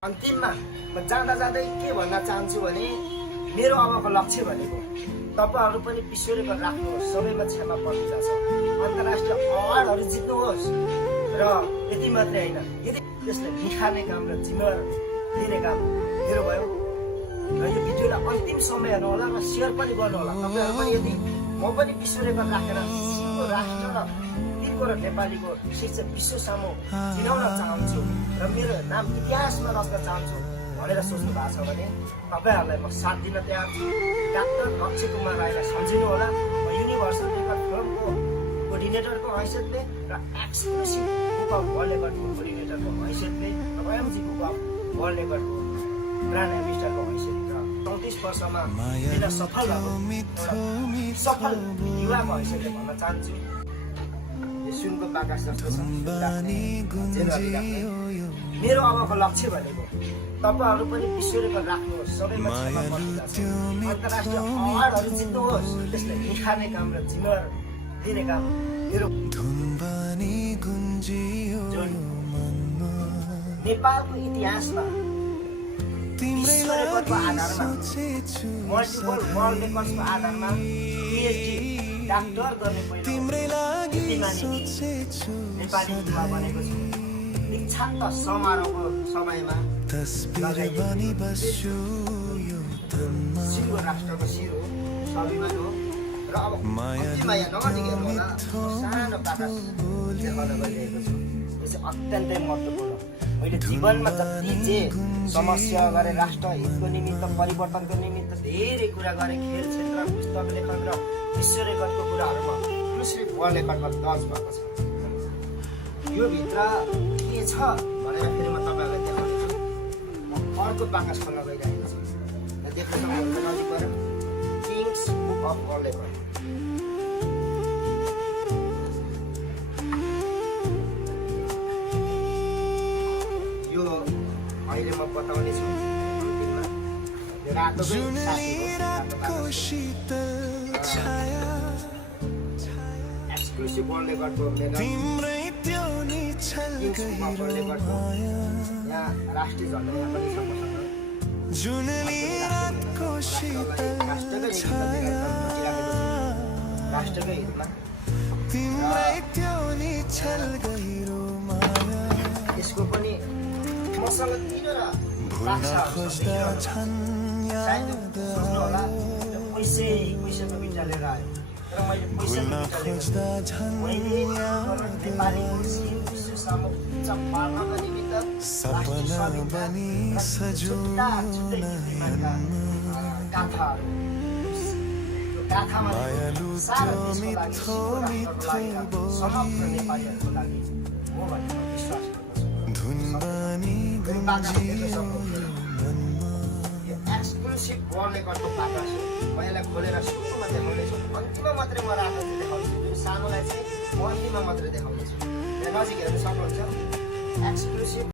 अन्तिममा म जाँदा जाँदै के भन्न चाहन्छु भने मेरो अबको लक्ष्य भनेको तपाईहरु पनि विश्वरेकर्ड राख्नुहोस्, सबैमा क्षमा पर्दिदा छ, अन्तर्राष्ट्रिय अवार्डहरु जित्नुहोस् र यति मात्रै हैन, यदि त्यसले निखार्ने काम र जिम्मेवार लिने काम मेरो भयो र यो भिडियोलाई अन्तिम समय हेर्नु होला र शेयर पनि गर्नु होला। तपाईहरु पनि यदि म पनि विश्वरेकर्ड राखेर सिक्किमको राष्ट्र र दिनको र नेपालीको शिक्षा विश्व सामु चिनाउन चाहन्छु र मेरो नाम इतिहासमा राख्न चाहन्छु भनेर सोच्नु भएको छ भने तपाईहरुलाई म साथ दिन तयार छु। डाक्टर अक्षय कुमार राईलाई सम्झिनु होला। म युनिभर्सल रेकर्ड फोरमको कोअर्डिनेटरको हैसियतले र एक्सक्लुसिभ बुक अफ वर्ल्ड रेकर्डको कोअर्डिनेटरको हैसियतले र एमजी बुक अफ वर्ल्ड रेकर्डको ब्रान्ड एम्बेसडरको हैसियतले 34 वर्षमा दिन सफल भएको सफल युवाको हैसियतले भन्न चाहन्छु। सुनको बाकस जस्तो छ मेरो अबको लक्ष्य भनेको तपाईहरु पनि विश्वरेकर्ड राख्नुहोस्, सबैमा क्षमा पर्दिदा छ, अन्तर्राष्ट्रिय अवार्डहरु जित्नुहोस्, त्यसले निखार्ने काम र जिम्मेवार लिने काम मेरो नेपालको इतिहासमा विश्वरेकर्डको आधारमा मल्टिपल वर्ल्ड रेकर्डको आधारमा पीएचडी डाक्टर गर्ने पहिलो नेपाली युवा बनेको छु। दीक्षान्त समारोहको समयमा सिङ्गो राष्ट्रको शिर हो, स्वाभिमान हो र अब अन्तिममा यहाँ नजिक हेर्नु होला सानो बाकस देखाउन गइरहेको छु। यो चाहिँ अत्यन्तै महत्त्वपूर्ण। मैले जीवनमा जति जे समस्या गरे, राष्ट्र हितको निमित्त, परिवर्तनको निमित्त धेरै कुरा गरे, खेल क्षेत्र, पुस्तक लेखन र विश्वरेकर्डको कुराहरूमा एक्सक्लुसिभ वर्ल्ड रेकर्डमा दर्ज भएको छ। यो भित्र के छ भनेर फेरि म तपाईहरुलाई देखाउँछु। म अर्को बाकस खोल्न गइरहेको छु। देख्न सक्नुहुन्छ नजिक गएर kings book of world record. यो अहिले म बताउने छु अन्तिममा रातो एक्सक्लुसिभ वर्ल्ड रेकर्डको यहाँ राष्ट्रिय झन्डा यहाँ पनि राष्ट्रकै हितमा यसको पनि मसँग तिनवटा होला। पैसाको बिटा लिएर आयो र मैले मैले नेपाली विश्व सामु पार्नको निमित्त गाथाहरू गाथामा सारा देशको लागि समग्र नेपालीहरूको लागि हो भन्ने म विश्वास गर्दछु। एक्सक्लुसिभ वर्ल्ड रेकर्डको बाकस म यसलाई खोलेर सुरुमा देखाउनेछु, अन्तिममा मात्रै म रातो देखाउँछु। यो सानोलाई चाहिँ म अन्तिममा मात्रै देखाउनेछु। यहाँ नजिक हेर्न सक्नुहुन्छ एक्सक्लुसिभ